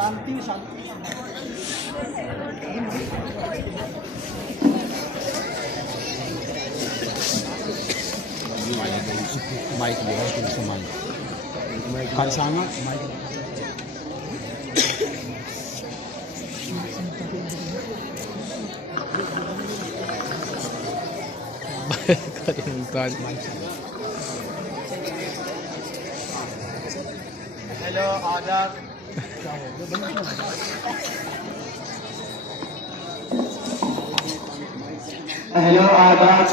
Mic dia harus mic. Kalau sangat mic. Hello आदाब। Hello आदाब।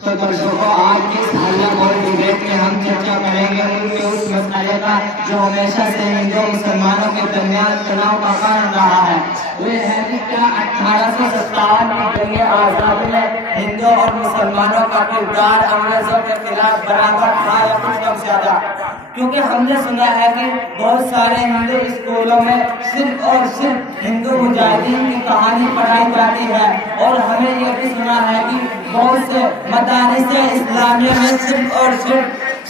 तो दर्शकों, आज की इस हल्ला बोल डिबेट में हम चर्चा करेंगे उनके उस मसले का जो हमेशा से हिंदू मुसलमानों के दरमियान तनाव का कारण रहा है। वे है कि क्या 1857 की जंग आजादी में हिंदू और मुसलमानों का किरदार अंग्रेजों के खिलाफ बराबर था या कुछ कम ज्यादा? क्योंकि हमने सुना है कि बहुत सारे हिंदू स्कूलों में सिर्फ और सिर्फ हिंदू मुजाहिदीन की कहानी पढ़ाई जाती है, और हमें यह भी सुना है कि बहुत से मदारिस इस्लामिया में सिर्फ और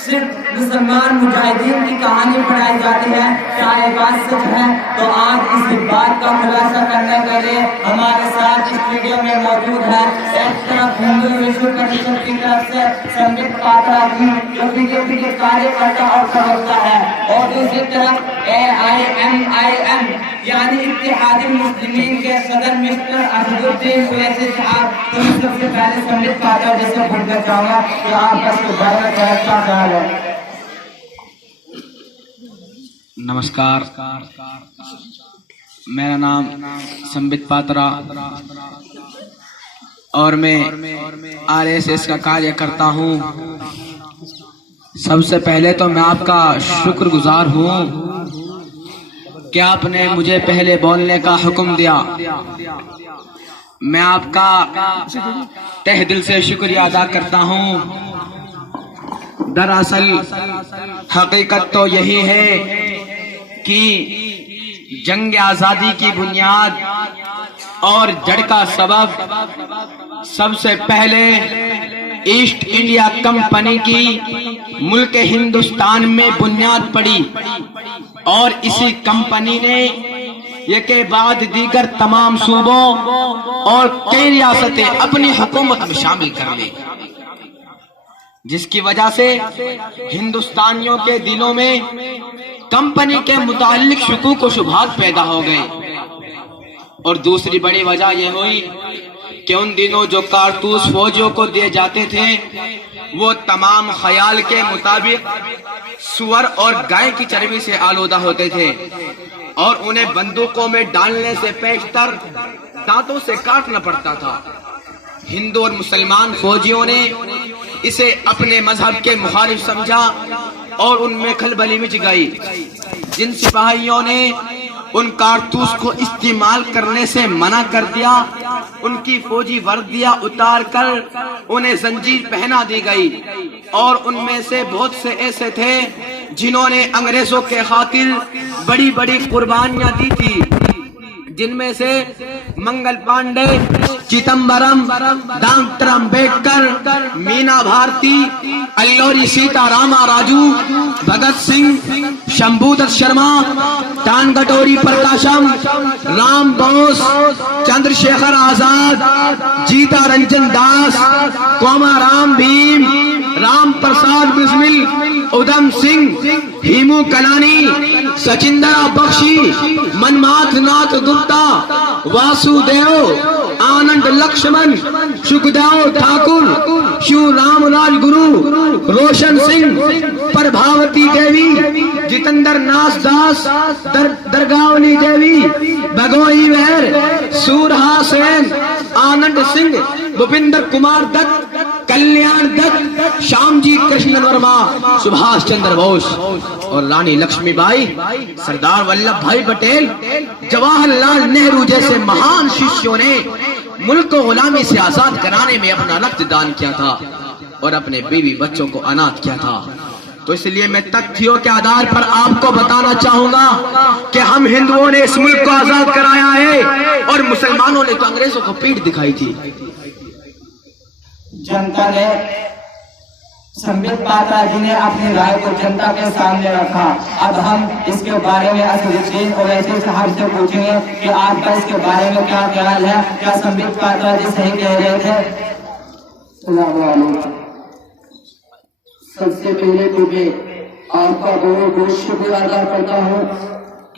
सिर्फ मुसलमान मुजाहिदीन की कहानी पढ़ाई जाती है। क्या ये बात सच है? तो आज इस बात का खुलासा करने के लिए हमारे साथ स्टूडियो में मौजूद है एक तरफ हिंदू विश्व परिषद की तरफ से संबित पात्रा जी, जो बीजेपी के कार्यकर्ता और प्रवक्ता है, और दूसरी तरफ AIMIM यानी इत्तेहादी मुस्लिमीन के सदर मिस्टर असदुद्दीन ओवैसी साहब। तो सबसे पहले संबित पात्रा जी से पूछना चाहूंगा कि आपका इसके बारे में क्या ख्याल है? नमस्कार, मेरा नाम संबित पात्रा और मैं RSS का कार्य करता हूँ। सबसे पहले तो मैं आपका शुक्रगुजार हूँ कि आपने मुझे पहले बोलने का हुक्म दिया। मैं आपका तहे दिल से शुक्रिया अदा करता हूँ। दरअसल हकीकत तो यही है कि जंग आजादी की बुनियाद और जड़ का सबब सबसे पहले ईस्ट इंडिया कंपनी की मुल्क हिंदुस्तान में बुनियाद पड़ी, और इसी कंपनी ने ये के बाद दीगर तमाम सूबों और कई रियासतें अपनी हुकूमत में शामिल कर ली, जिसकी वजह से हिंदुस्तानियों के दिलों में कंपनी के मुतालिक शुकूक व शुबहात पैदा हो गए। और दूसरी बड़ी वजह यह हुई कि उन दिनों जो कारतूस फौजियों को दिए जाते थे वो तमाम ख्याल के मुताबिक सुअर और गाय की चर्बी से आलूदा होते थे, और उन्हें बंदूकों में डालने से पेशतर दांतों से काटना पड़ता था। हिंदू और मुसलमान फौजियों ने इसे अपने मजहब के मुखालिफ समझा और उनमें खलबली मच गई। जिन सिपाहियों ने उन कारतूस को इस्तेमाल करने से मना कर दिया, उनकी फौजी वर्दियां उतार कर उन्हें जंजीर पहना दी गई, और उनमें से बहुत से ऐसे थे जिन्होंने अंग्रेजों के खातिर बड़ी बड़ी कुर्बानियां दी थी, जिनमें से मंगल पांडे, चिदम्बरम, डॉक्टर अम्बेडकर, मीना भारती, अल्लोरी सीतारामा राजू, भगत सिंह, शंभूदत्त शर्मा, टानगटोरी प्रकाशम, राम बोस, चंद्रशेखर आजाद, जीता रंजन दास, कोमाराम भीम, राम प्रसाद बिस्मिल, उधम सिंह, हेमू कलानी, सचिंदरा बख्शी, मनमाथ नाथ गुप्ता, वासुदेव, आनंद लक्ष्मण, सुखदेव ठाकुर, शिव राम राजगुरु, रोशन सिंह, प्रभावती देवी, जितेंद्र नाथ दास, दरगावनी देवी, भगोई बहर, सूरहा सेन, आनंद सिंह, भूपिंदर कुमार दत्त, कल्याण दत्त, श्यामजी कृष्ण वर्मा, सुभाष चंद्र बोस और रानी लक्ष्मीबाई, सरदार वल्लभ भाई पटेल, जवाहरलाल नेहरू जैसे महान शिष्यों ने मुल्क को गुलामी से आजाद कराने में अपना रक्त दान किया था और अपने बीवी बच्चों को अनाथ किया था। तो इसलिए मैं तथ्यों के आधार पर आपको बताना चाहूंगा कि हम हिंदुओं ने इस मुल्क को आजाद कराया है और मुसलमानों ने तो अंग्रेजों को पीठ दिखाई थी। जनता ने संबित पात्रा जी ने अपनी राय को जनता के सामने रखा। अब हम इसके बारे में असदुद्दीन ओवैसी साहब से पूछेंगे कि आपका इसके बारे में क्या ख्याल है, क्या संबित पात्रा जी सही कह रहे थे? सबसे पहले तो मैं आपका बहुत बहुत शुक्र अदा करता हूँ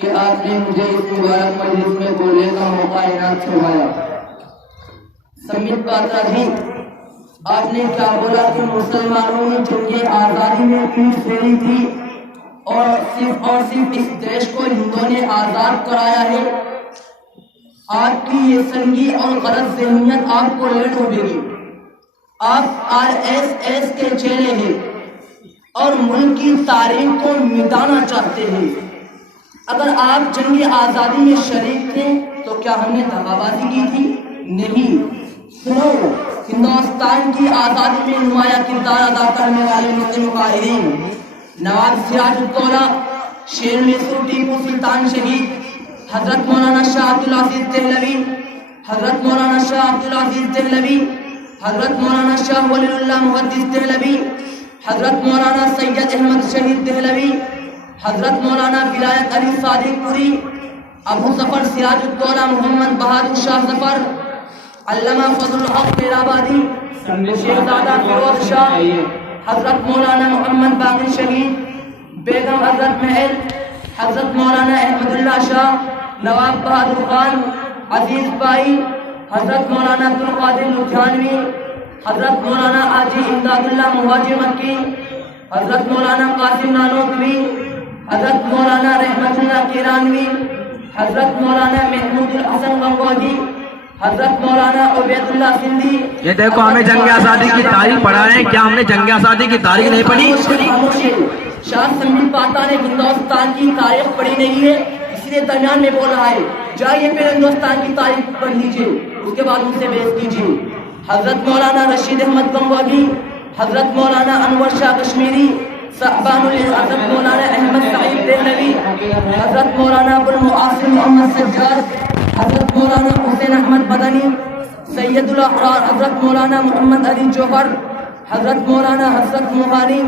कि आपने मुझे इस मुबारक मजलिस में बोलने का मौका इनाम करवाया। संबित पात्रा जी, आपने क्या बोला कि मुसलमानों ने जंगे आजादी में पीठ फेरी थी और सिर्फ इस देश को हिंदुओं ने आजाद कराया है। आपकी ये संगी और गलत ज़हनियत आपको ले डूबेगी। आप RSS के चेले हैं और मुल्क की तारीख को मिटाना चाहते हैं। अगर आप जंग आजादी में शरीक थे तो क्या हमने दगाबाजी की थी? नहीं। सुनो, हिंदुस्तान की आजादी में नुमाया किरदार अदा करने वाले मुकाहिरीन नवाब सिराजुद्दौला, शेर मैसूर टीपू सुल्तान शहीद, हजरत मौलाना शाह अब्दुल अजीज देहलवी, हजरत मौलाना शाह अब्दुल अजीज देहलवी, हजरत मौलाना शाह वलीउल्लाह मुहद्दिस देहलवी, हजरत मौलाना सैयद अहमद शहीद देहलवी, हजरत मौलाना विलायत अली सादिकपुरी, अबू जफर सिराजुद्दौला मोहम्मद बहादुर शाह जफर, अल्लामा फजलुल हक मेराबादी, शेखजादा फिरोज शाह, हजरत मौलाना मोहम्मद बाकी शहीद, बेगम हजरत महल, हजरत मौलाना अहमदुल्लाह शाह, नवाब बहादुर खान, अजीज भाई, हजरत मौलाना अब्दुल कादिर लुधियानवी, हजरत मौलाना आजी इमदादुल्लाह मुहाजिर मक्की, हजरत मौलाना कासिम नानोतवी, हजरत मौलाना रहमतुल्लाह किरानवी, हजरत मौलाना महमूदुल हसन गंगोही, हजरत मौलाना उबैदुल्लाह सिंधी। ये देखो, हमें जंग आजादी की तारीख पढ़ा है, क्या हमने जंग आजादी की तारीख नहीं पढ़ी? शाह संबित पात्रा ने हिंदुस्तान की तारीख पढ़ी नहीं है, इसलिए दरमियान में बोल रहा है। जाइए फिर हिंदुस्तान की तारीख पढ़ लीजिए, उसके बाद मुझसे बहस कीजिए। हजरत मौलाना रशीद अहमद गंगोही, हजरत मौलाना अनवर शाह कश्मीरी, हजरत मौलाना अहमद सईद देहलवी, हजरत मौलाना अबुल मुआसिम मोहम्मद सज्जाद, हजरत मौलाना हुसैन अहमद बदनी, सैयदुल अहरार हजरत मौलाना मोहम्मद अली जौहर, हजरत मौलाना हजरत मुहानी,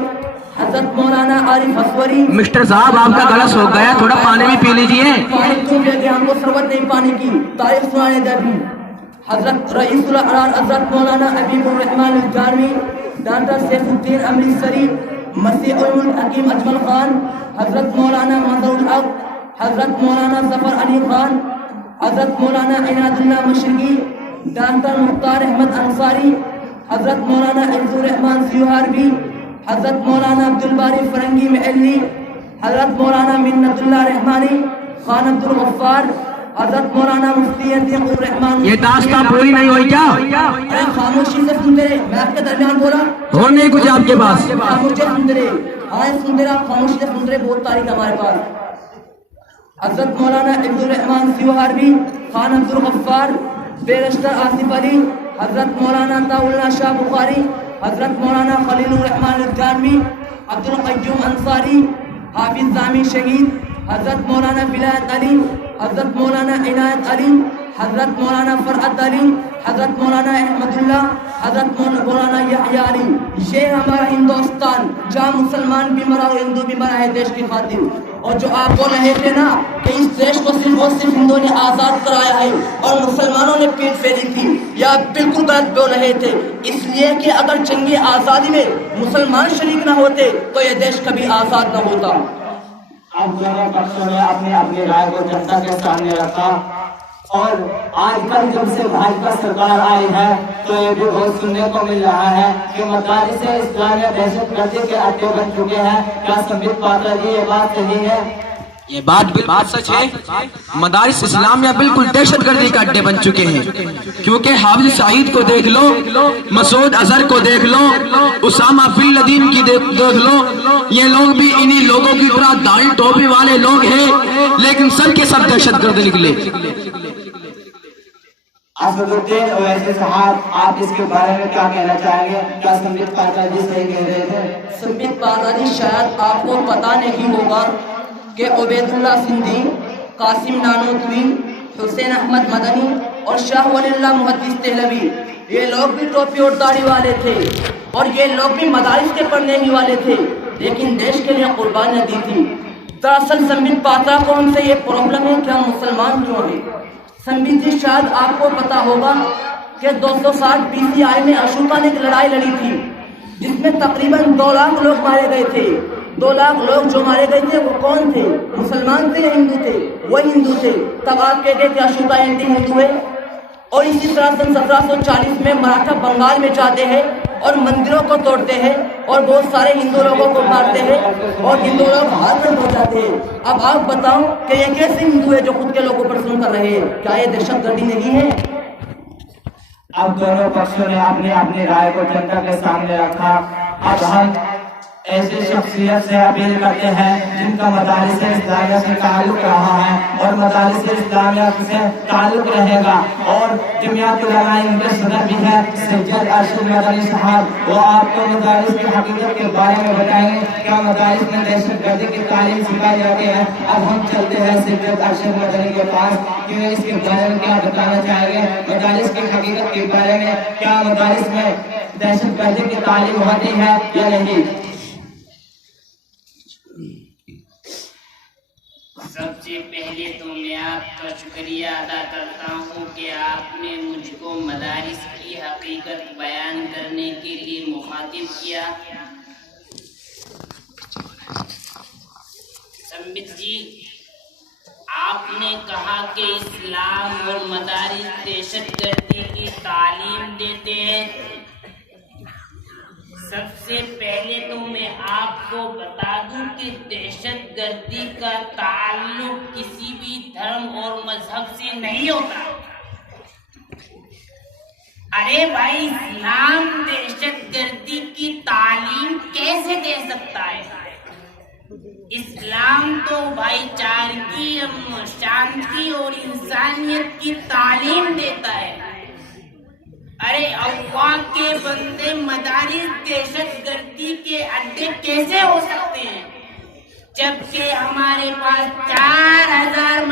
हजरत मौलाना आरिफ असवरी। मिस्टर साहब, आपका गला सूख गया, थोड़ा पानी भी पी लीजिए। पानी क्यों पिएंगे, हमको जरूरत नहीं पानी की, तारीफ सुनाने दे अभी। हजरत रईसुल अहरार हजरत मौलाना हबीबुर रहमान लुधियानवी, डॉक्टर सैफुद्दीन अमृतसरी, मसीह उल हकीम अजमल खान, हजरत मौलाना मजहरुल हक, हजरत मौलाना जफर अली खान, हजरत मौलाना इनादुल्लाह मशरकी, डॉक्टर मुख्तार अहमद अंसारी, हजरत मौलाना इब्दुर रहमान सियोहारवी, हजरत मौलाना अब्दुल बारी फरंगी महली, हजरत मौलाना मिन्नतुल्लाह रहमानी, खान अब्दुल गफ्फार, हजरत मौलाना मुफ्ती अतीकुर रहमान। ये दास्तां पूरी नहीं हुई क्या? अरे खामोशी से सुनते रहे, मैं आपके दरमियान बोला हो नहीं कुछ आपके पास? खामोशी से सुनते रहे, हाँ सुनते रहे, खामोशी से सुनते रहे, बहुत तारीख हमारे पास। हजरत मौलाना इब्दुर रहमान सियोहारवी, खान अब्दुल गफ्फार, बैरिस्टर आसिफ अली, हजरत मौलाना ताउल्ला शाह बुखारी, हजरत मौलाना खलीलुर रहमान लुधियानवी, अब्दुल कय्यूम अंसारी, हाफिज जामी शहीद, हजरत मौलाना विलायत अली, हजरत मौलाना इनायत अली, हजरत मौलाना फरहत अली, हजरत मौलाना अहमदुल्लाह, हजरत मौलाना यहया अली। ये हमारा हिंदुस्तान जहाँ मुसलमान भी मरा और हिंदू भी मरा है देश की खातिर। और जो आप बोल रहे थे ना कि इस देश को सिर्फ और सिर्फ हिंदुओं ने आज़ाद कराया है और मुसलमानों ने पीठ फेरी थी, या बिल्कुल गलत बोल रहे थे। इसलिए कि अगर जंगी आज़ादी में मुसलमान शरीक न होते तो ये देश कभी आज़ाद न होता। अब दोनों पक्षों ने अपनी अपनी राय को जनता के सामने रखा और आजकल जब से भाजपा सरकार आई है तो ये भी बहुत सुनने को मिल रहा है कि मदारिस इस्लामिया दहशतगर्दी के अड्डे बन चुके हैं। क्या संबित पात्रा जी ये बात सही है? ये बात सच है। मदारिस इस्लामिया बिल्कुल दहशतगर्दी का अड्डे बन चुके हैं, क्योंकि हाफिज सईद को देख लो, मसूद अजहर को देख लो, उसामा बिन लदीन की देख लो, ये लोग भी इन्हीं लोगों की तरह दाढ़ी टोपी वाले लोग हैं, लेकिन सब के सब दहशतगर्द निकले। असदुद्दीन ओवैसी साहब, आप इसके बारे में क्या कहना चाहेंगे? क्या संबित पात्रा जी सही कह रहे थे? संबित पात्रा जी, शायद आपको पता नहीं होगा कि उबैदुल्लाह सिंधी, कासिम नानोतवी, हुसैन अहमद मदनी और शाह वलीउल्लाह मुहद्दिस देहलवी, ये लोग भी टोपी और दाढ़ी वाले थे। اور یہ لوگ بھی مدارس کے پڑھنے ہی والے تھے، لیکن دیش کے لیے قربانیاں دی تھی۔ دراصل سنبت پاترا کو ان سے یہ پرابلم ہے کہ ہم مسلمان کیوں ہیں۔ سنبت جی شاید آپ کو پتا ہوگا کہ 260 BCI میں اشوکا نے ایک لڑائی لڑی تھی جس میں تقریباً 2 لاکھ لوگ مارے گئے تھے۔ 2 لاکھ لوگ جو مارے گئے تھے وہ کون تھے؟ مسلمان تھے یا ہندو تھے؟ وہی ہندو تھے۔ تب آپ کہتے کہ اشوکا ہندو ہے۔ اور اسی طرح سن 1740 میں مراٹھا بنگال میں جاتے ہیں اور مندروں کو توڑتے ہیں اور بہت سارے ہندو لوگوں کو مارتے ہیں اور ہندو لوگ ہاتھ میں ہو جاتے ہیں۔ اب آپ بتاؤ کہ یہ کیسے ہندو ہے جو خود کے لوگوں پر ظلم کر رہے ہیں؟ کیا یہ دہشت گردی نہیں ہے؟ اب دونوں پکشوں نے اپنی اپنی رائے کو جنتا کے سامنے رکھا۔ اب ہم ایسی شخصیت سے اپیل کرتے ہیں جن کا مدارس اسلامیہ سے تعلق رہا ہے اور مدارس اسلامیہ سے تعلق رہے گا، اور جمعیت علماء ان کے صدر بھی ہیں سید ارشد مدنی صاحب۔ وہ آپ کو مدارس کی حقیقت کے بارے میں بتائیں گے، کیا مدارس میں دہشت گردی کی تعلیم سکھائی جاتی ہے۔ اب ہم چلتے ہیں سید ارشد مدنی کے پاس کہ اس کے بارے میں کیا بتانا چاہیں گے، مدارس کی حقیقت کے بارے میں، کیا مدارس میں دہشت گردی کی تعلیم ہوتی ہے یا نہیں۔ سب سے پہلے تو میں آپ کا شکریہ ادا کرتا ہوں کہ آپ نے مجھ کو مدارس کی حقیقت بیان کرنے کے لیے مخاطب کیا۔ سنبت جی، آپ نے کہا کہ اسلام اور مدارس دہشت گردی کی تعلیم دیتے ہیں۔ سب سے پہلے تو میں آپ کو بتا دوں کہ دہشت گردی کا تعلق کسی بھی دھرم اور مذہب سے نہیں ہوتا۔ ارے بھائی، اسلام دہشت گردی کی تعلیم کیسے دے سکتا ہے؟ اسلام تو بھائی چارگی، شانتی اور انسانیت کی تعلیم دیتا ہے۔ ارے اللہ کے بندے، مدارس دہشت گردی کے اڈے کیسے ہو سکتے ہیں جبکہ ہمارے پاس 4000